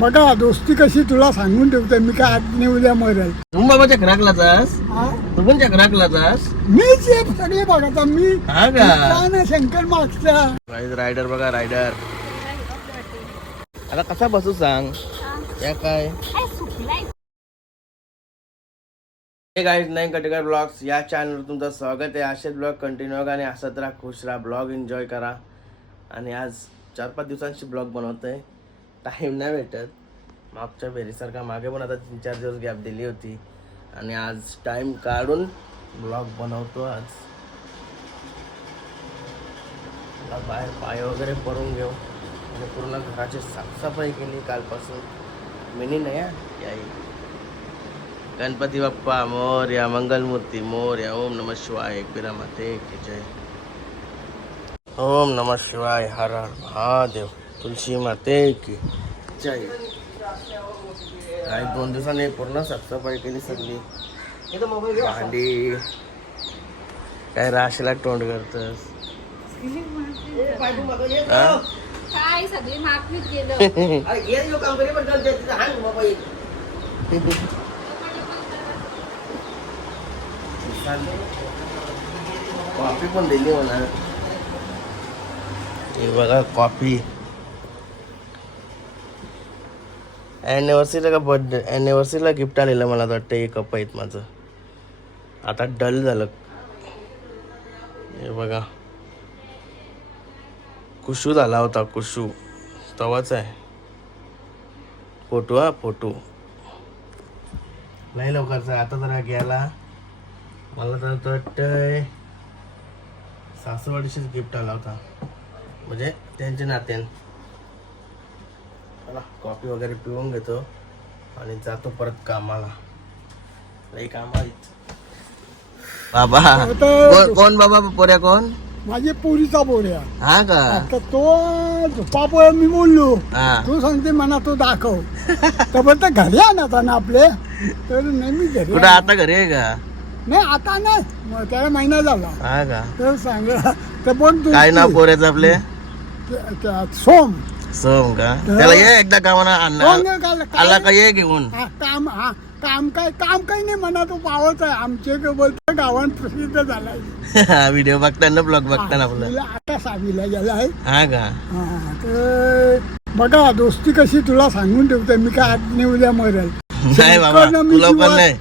बघा दोस्ती कशी तुला सांगून ठेवते मी काय आज नाही उद्या मरेल. तू बाबा चक्राकला जास हा? तू पण चक्राकला जास मीच हे सगळे बघा मी हा का? का ना शंकर मागचा रायडर बघा रायडर आता कसा बसू सांग? या काय? हे गाईज नाईन कटेकर ब्लॉग्स या चॅनलवर तुमचं स्वागत आहे. असेच ब्लॉग कंटिन्यू करा आणि असत राहा खुश राहा ब्लॉग एन्जॉय करा. आणि आज चार पाच दिवसांची ब्लॉग बनवतोय. टाईम नाही भेटत. मागच्या फेरीसारखा मागे पण आता तीन चार दिवस गॅप दिली होती. आणि आज टाईम काढून ब्लॉग बनवतो आज. मला बाहेर पाय वगैरे पडून घेऊ. आणि पूर्ण घराची साफसफाई केली कालपासून. मिनी नाही हा, याई. गणपती बाप्पा मोर्या मंगलमूर्ती मोर्या ओम नम शिवाय. एकबिरा माते की जय. ओम नम शिवाय. हर हर महादेव. तुलसी माते की जय काही दोन दिवसांनी पूर्ण साफसफाई केली सगळी भांडी काय राशीला तोंड करतस? काय सगळे मागणीत गेलं कॉफी पण दिली मला हे बघा कॉफी ॲनिव्हर्सरीला का बर्थडे ॲनिव्हर्सरीला गिफ्ट आलेलं मला तर वाटतं एक कप आहेत माझं. आता डल झालं. हे बघा. कुशू झाला होता कुशू. तवाच आहे. फोटो हा फोटो. नाही लवकरचा आता जरा गेला. मला तर वाटतं वाटतंय सासवडीशीच गिफ्ट आला होता. म्हणजे त्यांच्या नात्यान. चला कॉफी वगैरे पिऊन घेतो आणि जातो परत कामाला. लई काम बाबा कोण- कोण बाबा पोऱ्या कोण? माझे पोरीचा बोऱ्या हा का? आता तो झोपापोळ मी बोललो. हा. तू सांगते मला तो दाखव. तर बोलते घरी आणता ना आपले. तर नेहमी घरी कुठं. आता घरी आहे का? नाही आता नाही मग त्याला महिना झाला. हा का? तर सांग तर बोल तू काय नाव पोऱ्याचं आपले? त्या- त्या- सोम. सोम का त्याला ये एकदा कामाला सोम आण- काय- काय- आला का ये घेऊन? हा, काम हा काम काय काम काही नाही म्हणा तो पावच आहे. आमचे बोलतो गावात प्रसिद्ध झालाय. व्हिडिओ बघताना ब्लॉग बघताना आपलं. आता सावीला गेलाय. हा का? हा, बघा दोस्ती कशी तुला सांगून ठेवते मी काय आज नाही उद्या मरेल. नाही बाबा शंकरनं मी तुला पण जीवा- नाही.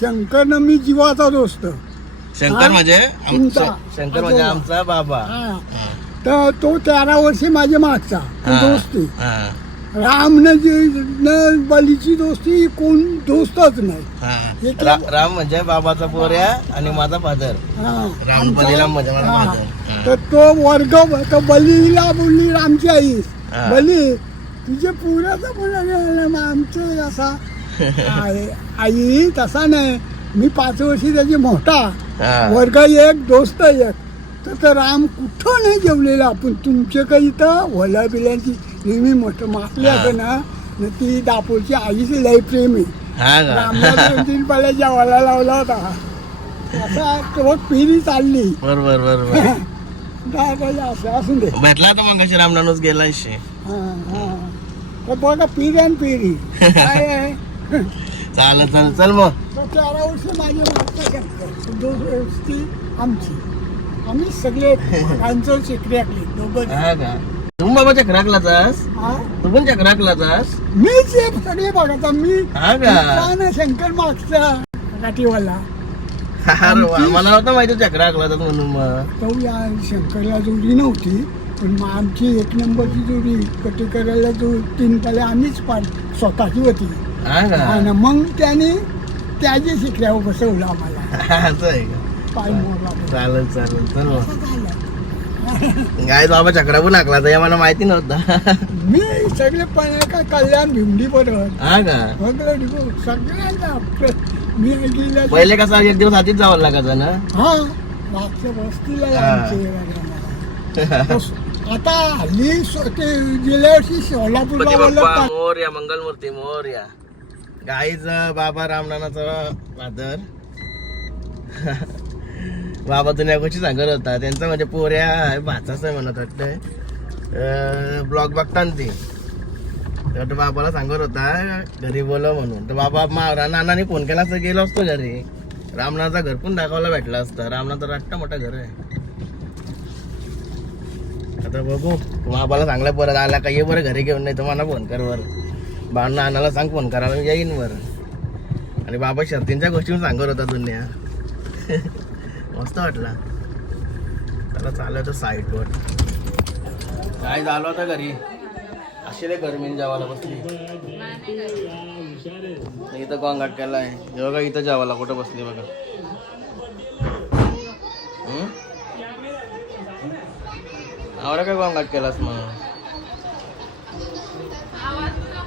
शंकरनं मी जीवाचा दोस्त. शंकर हा? म्हणजे शंकर म्हणजे. आमचा बाबा. हा. तर तो तेरा वर्षी माझ्या मागचा दोस्ती. रामनं जी न बलीची दोस्ती कोण दोस्तच नाही. हा. रा- राम म्हणजे बाबाचा पोऱ्या आणि माझा फादर हा, राम बलीराम म्हणजे माझा हा. हा. तर तो वर्ग तो बलीला बोलली रामची आई. हा. बली तुझे पुराचा पण आमचे असा. आई- आई तसा नाही. मी पाच वर्षी त्याची मोठा. वर्ग एक दोस्त एक. तर राम कुठं नाही जेवलेला? आपण तुमचे काही तर वला बिलांची नेहमी मोठं. असते ना न ती दापोरची आईची लय प्रेम आहे. रामला दोन तीन पाल्या जेवायला लावला होता. असा तो पिढी चालली. बरोबर बरोबर. असं असून दे. भेटला तर मग कशी रामनानूच गेला हा, हा. बघा पिढी आणि पिढी काय आहे? चालेल चालेल. चल मग. तेरा वर्ष माझे आमची. आम्ही सगळे भागांचं शिकण्यातले दोघं. हा का? तू बाबा चक्राकला जास हा? तू पण चक्राकला जास मीच हे सगळे बघा मी हा का? का ना शंकर मागचा वा, मला नव्हतं माहिती चक्राकला जात म्हणून मग. तो या शंकरला जोडी नव्हती पण मग आमची एक नंबरची जोडी कटी करायला जो तीन पाले आम्हीच पाड स्वतःची होती. हा का? आणि मग त्याने त्याचे शिकल्यावर बसवलं आम्हाला. असं आहे का? पाय. चालेल चालेल चल मग. असं झालं काय बाबा चक्राबू लागला तर हे मला माहिती नव्हता. मी सगळे पण काय कल्याण भिवडी बरोबर हा का? सगळ्यांना प्र- मी गेल्या पहिले कसं एक दिवस आधीच जावं लागायचं ना? हा मागच्या वस्तीला हा. आमचे वगैरे. आता हल्ली ते गेल्या वर्षी सोलापूरला गणपती बाप्पा मोर्या मंगलमूर्ती मोर्या. गाईच बाबा रामनानाचा फादर बाबा दुनिया कशी सांगत होता? त्यांचा म्हणजे पोऱ्या भाचाच आहे म्हणत वाटतंय. ब्लॉग बघता ना ते. तर तो बाबाला सांगत होता घरी बोलव म्हणून. तर बाबा मा- नानाने फोन केला असं गेलो असतो घरी. रामनाथचा घर पण दाखवायला भेटला असतं. रामनाथचं रट्टा मोठा घर आहे. आता बघू. बाबाला सांगला परत आला का ये बरं घरी घेऊन नाही तर मला फोन कर बरं. बा नानाला सांग फोन करायला मी येईन बरं. आणि बाबा शर्तींच्या गोष्टी सांगत होता दुनिया. मस्त वाटला. त्याला चाललं होतं साईटवर काय झालं होतं घरी? अशी रे गरमीन जेवायला बसली. इथं गोंगाट केलाय हे बघा इथं जेवायला कुठं बसली बघा. हम्म? आवरा काय गोंगाट केलास मग?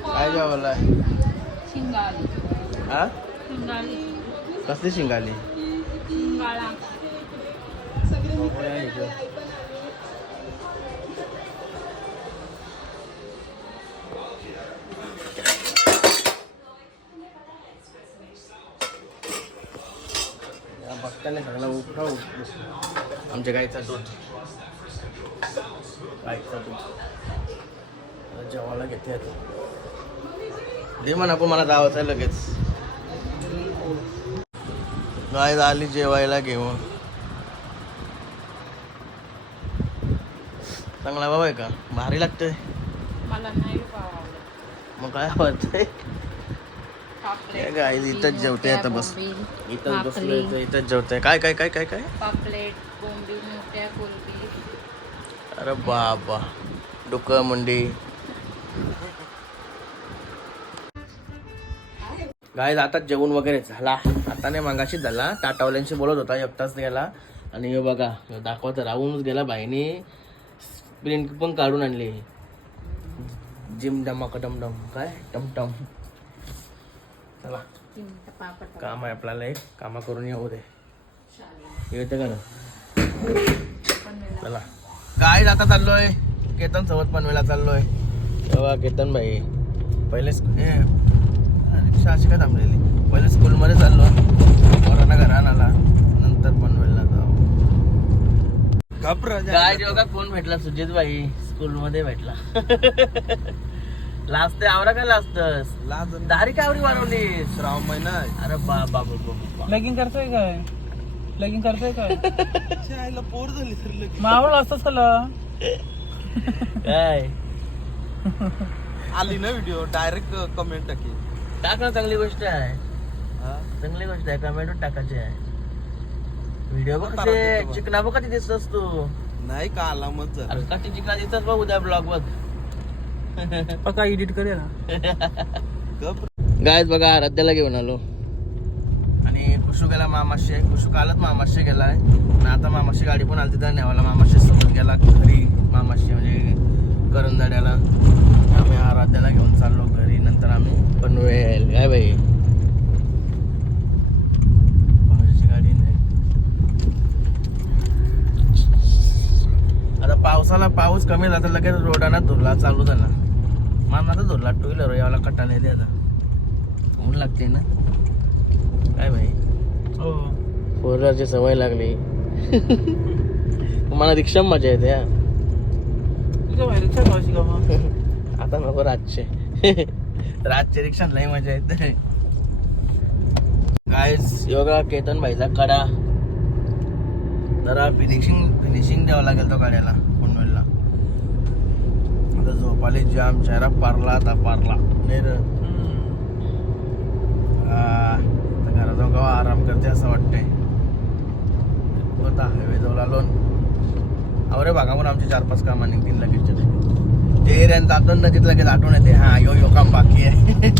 काय जेवायला शिंगाली. हा शिंगाली. कसली शिंगाली? शिंगाळा बघूया इथं. या बघताना सगळा उठा आमच्या गाईचा दूध. गाईचा दूध. आता जेवायला घेते आता. दे म्हणा आपण मला जावं आहे लगेच. गाय आली जेवायला घेऊन. चांगला बाबा आहे का? भारी लागतंय. मला नाही मग काय आवडतंय? हे काय, इथंच जेवते आता बस. इथंच बसलोय इथंच जेवतंय. काय काय काय काय काय? पापलेट बोंबील मोठ्या कोलबी अरे बाबा डुकं मुंडी. गाय आता जेवण वगैरे झाला. आता नाही मागाशी झाला. टाटावल्यांशी बोलत होता एकटाच गेला. आणि हे बघा दाखवत राहूनच गेला बाईने. प्रिंट पण काढून आणली जिम डमाक डम डम काय? टमटम चला. काम आहे आपल्याला एक. कामा करून येऊ दे. येते का ना? चला. काय जाता चाललोय? केतन सोबत पनवेला चाललोय. तेव्हा केतन भाई पहिले हे, रिक्षा अशी काय थांबलेली? पहिले स्कूलमध्ये चाललो. कोरोना घरान आला काय जेव्हा फोन भेटला? सुजित भाई स्कूलमध्ये भेटला. लास्ट आवरा काय लास्ट दारी काय आवरी वाढवली? श्रावण महिना अरे बाबा बाबा लगिंग करतोय काय? लगिंग करतोय काय? पोर झाली तर मावळ असतोच काय? आली ना व्हिडिओ डायरेक्ट कमेंट टाकी. टाक ना चांगली गोष्ट आहे. चांगली गोष्ट आहे कमेंट टाकायची आहे. व्हिडिओ बघ कसे चिकना बघ कधी दिसतोस तू. नाही का आला मत झालं अरे कशी चिकना दिसतोस बघ उद्या ब्लॉग बघ. पक्का एडिट करेल ना गायच बघा आराध्याला घेऊन आलो. आणि कुशू गेला मामाशी कुशू कालच मामाशी गेलाय. आणि आता मामाशी गाडी पण आली तिथं नेवाला मामाशी सोबत गेला घरी. मामाशी म्हणजे करंजाड्याला आम्ही आराध्याला घेऊन चाललो घरी. नंतर आम्ही पनवेल काय बाई भाऊजीची गाडी नाही आता पावसाला पाऊस कमी झाला तर लगेच रोडाना धुरला चालू झाला. मामा तर धुरला टू व्हीलर याला कटाला येते आता ऊन लागते ना? काय भाई? हो. फोर व्हीलरची सवय लागली. मला रिक्षा मजा येते आता नको रातचे. रातचे रिक्षा लई मजा येते. गायस योगा केतन भाईचा कडा. जरा फिनिशिंग फिनिशिंग द्यावं लागेल तो गाड्याला. आता झोपाले जाम चेहरा पारला आता पारला. नाही रे आ, जाऊन केव्हा आराम करते असं वाटतंय. आता हायवे जवळ आलो अरे भागावर आमचे चार पाच कामं निघतील लगेच ते एरियात जातो ना तिथं लगेच आठवण येते. हा यो यो काम बाकी आहे.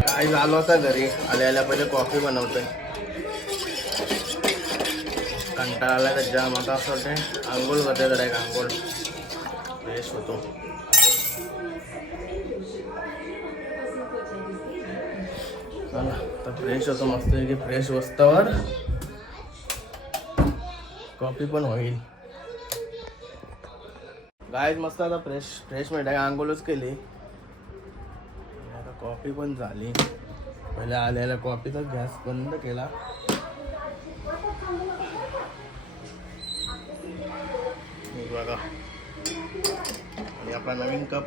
काय झालो होतं घरी. आल्या आल्या पहिले कॉफी बनवतोय. कंटाळा आला तर जाम आता असं वाटतंय. आंघोळ करते जरा एक आंघोळ. फ्रेश होतो चला तर फ्रेश होतो मस्त की फ्रेश वस्तावर. कॉफी पण होईल. गाय मस्त आता फ्रेश फ्रेश मिळते आंघोळच केली. आता कॉफी पण झाली. पहिले आलेल्या कॉफीचा गॅस बंद केला. आपला नवीन कप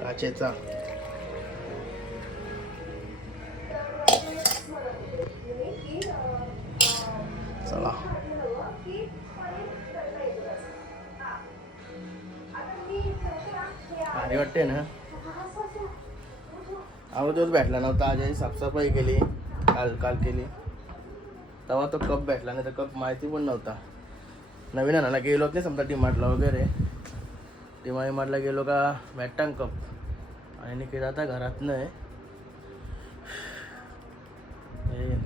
काचेचा. चला. भारी वाटते ना? अगोदर भेटला नव्हता. आज साफसफाई केली काल काल. केली तेव्हा तो कप भेटला नाही तर कप माहिती पण नव्हता. नवीन आणायला गेलोच नाही समजा डिमार्टला वगैरे. डीमार्ट मारला गेलो का भेटता कप. आणि निकेत आता घरात नाही हे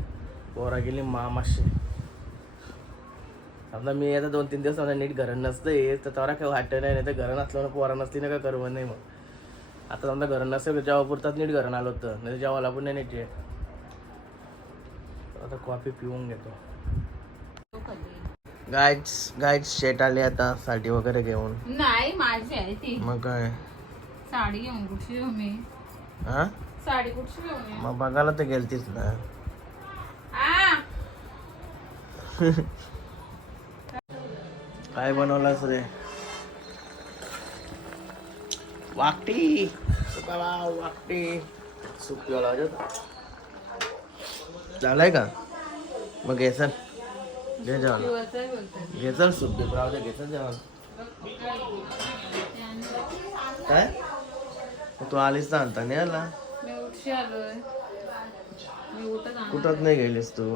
पोरा गेली मामाशी. समजा मी आता दोन तीन दिवस समजा नीट घरं नसतं येत तर तरा काही वाटत नाही नाही तर घरं नसलं पोरा नसली ना काय करव नाही मग. आता समजा घरं नसेल जेव्हा पुरतात नीट घरण आलो होतं. नाही तर जेव्हा पण नाही नीट आता कॉफी पिऊन घेतो. गाईड्स गाईड्स शेट आले आता साठी वगैरे घेऊन. नाही माझी आहे ती. मग काय? साडी घेऊन कुठची घेऊ मी? हा? साडी कुठची घेऊ मी? मग बघायला तर गेलतीच ना. आ! काय बनवलास रे? वाकटी. सुकाला वाकटी. सुकला झालाय का? मग घे चल घे जेवण घे चल सुप घे राहू दे घे चल जेवण काय? तू आलीस तर आणता नाही आला. कुठंच नाही गेलीस तू.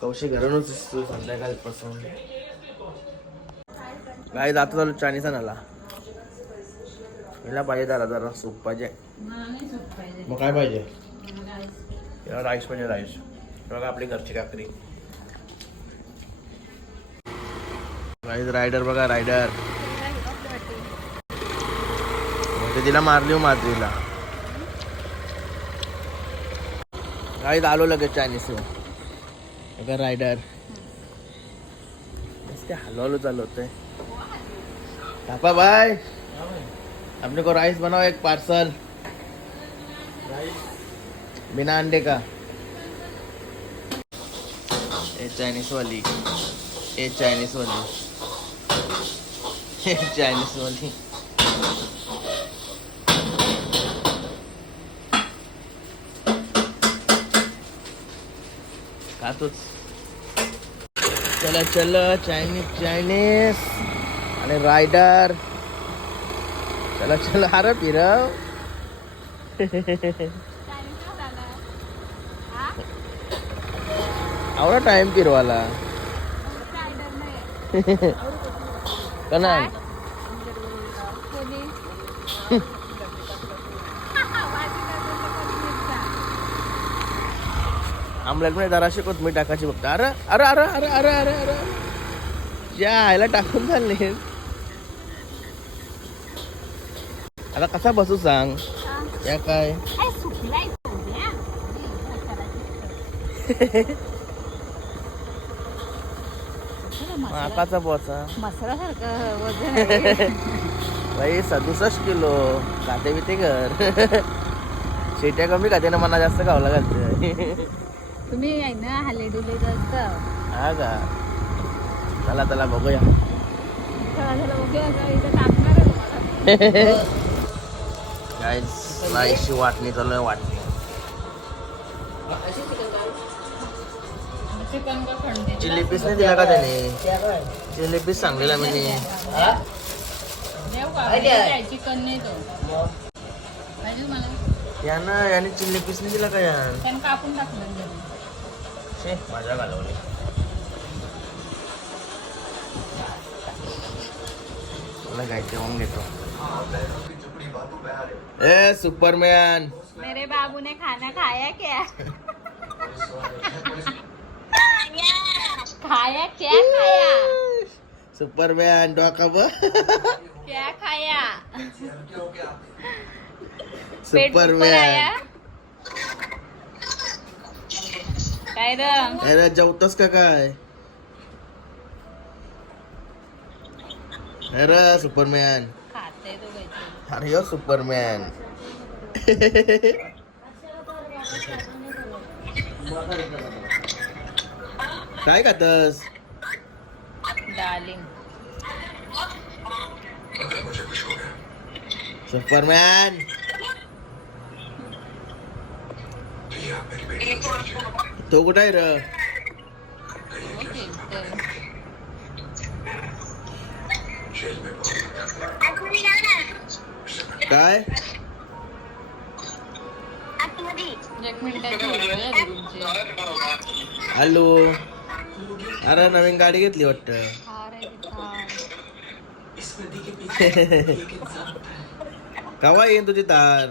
कौशी घरूनच तू संध्याकाळपासून. गाई जातो चालू चायनीज आणायला. हिला पाहिजे जरा जरा सूप पाहिजे. मग काय पाहिजे? राईस पाहिजे राईस बघा आपली घरची काकरी राईस रायडर बघा रायडर ते तिला मारली माद्रीला मात्रीला गाईत आलो लगेच चायनीज बघा रायडर ते हलवलो चालू होते बाय. अपने को राइस बनाओ एक पार्सल बिना अंडे का? ए चायनीज वाली. ए चायनीज वाली. ये चाइनीज वाली खातोच चला चला चायनीज चायनीज आणि रायडर चला चला अरे फिरव आवडा टाइम फिरवाला कना आमल्याला पण जराशी कोथमीर टाकायची बघता अरे अरे अरे अरे अरे अरे अरे. ज्या आयला टाकून चालले. आता कसा बसू सांग? या काय? आकाचा बोचा. मसाल्यासारखं वजन बाई सदुसष्ट किलो. खाते बिते घर. शेट्या कमी खाते ना मना जास्त खावला घालते तुम्ही आहे ना हल्ले डुले जास्त. हा का? चला चला बघूया. चला चला बघूया आता इथं टाकणार आहे तुम्हाला. काय वाटणी चालू आहे वाटणी. चिकन का खंडे? चिली पीस नाही दिला का त्याने चिली पीस सांगलेला मी देऊ का काय चिकन नाही तो. पाहिजे मला. यानं याने चिल्ली पीस नाही दिला का यान? कापून टाकलं माझ्या घालवली. जेवण घेतो? ए सुपरमॅन. मेरे बाबू ने खाना खाया क्या? खाया क्या खाया? सुपरमॅन डोका ब क्या खाया? पेट ऊपर सुपरमॅन काय रंग अरे जेवतोस का काय? अरे सुपरमॅन खाते तो काहीतरी. अरे यो सुपरमॅन काय खातस डार्लिंग सुपरमॅन तो कुठं आहे र काय हॅलो अरे नवीन गाडी घेतली वाटतं. कवा येईन तुझी तार?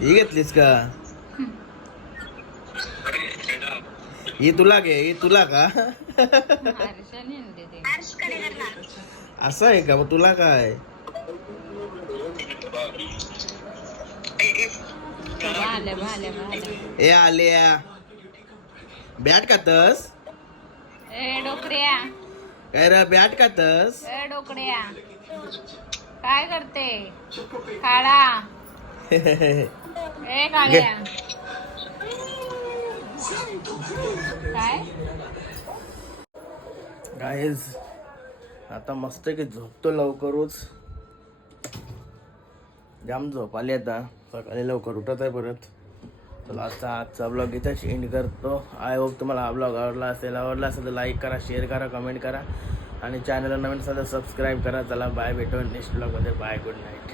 ही घेतलीस का? ही तुला घे ही तुला का? असं आहे का? मग तुला काय? ए आल्या. बॅट खातस? ए डोकऱ्या. काय रे बॅट खातस? ए काय करते? काळा ए काळ्या काय? आता मस्त की झोपतो लवकरच. जाम झोप आली आता. सकाळी लवकर उठत आहे परत. चला आजचा आजचा ब्लॉग इथेच एंड करतो. आय होप तुम्हाला हा ब्लॉग आवडला असेल. आवडला असेल तर लाईक करा शेअर करा कमेंट करा. आणि चॅनलला नवीन असेल तर सबस्क्राईब करा. चला बाय भेटून नेक्स्ट ब्लॉगमध्ये बाय गुड नाईट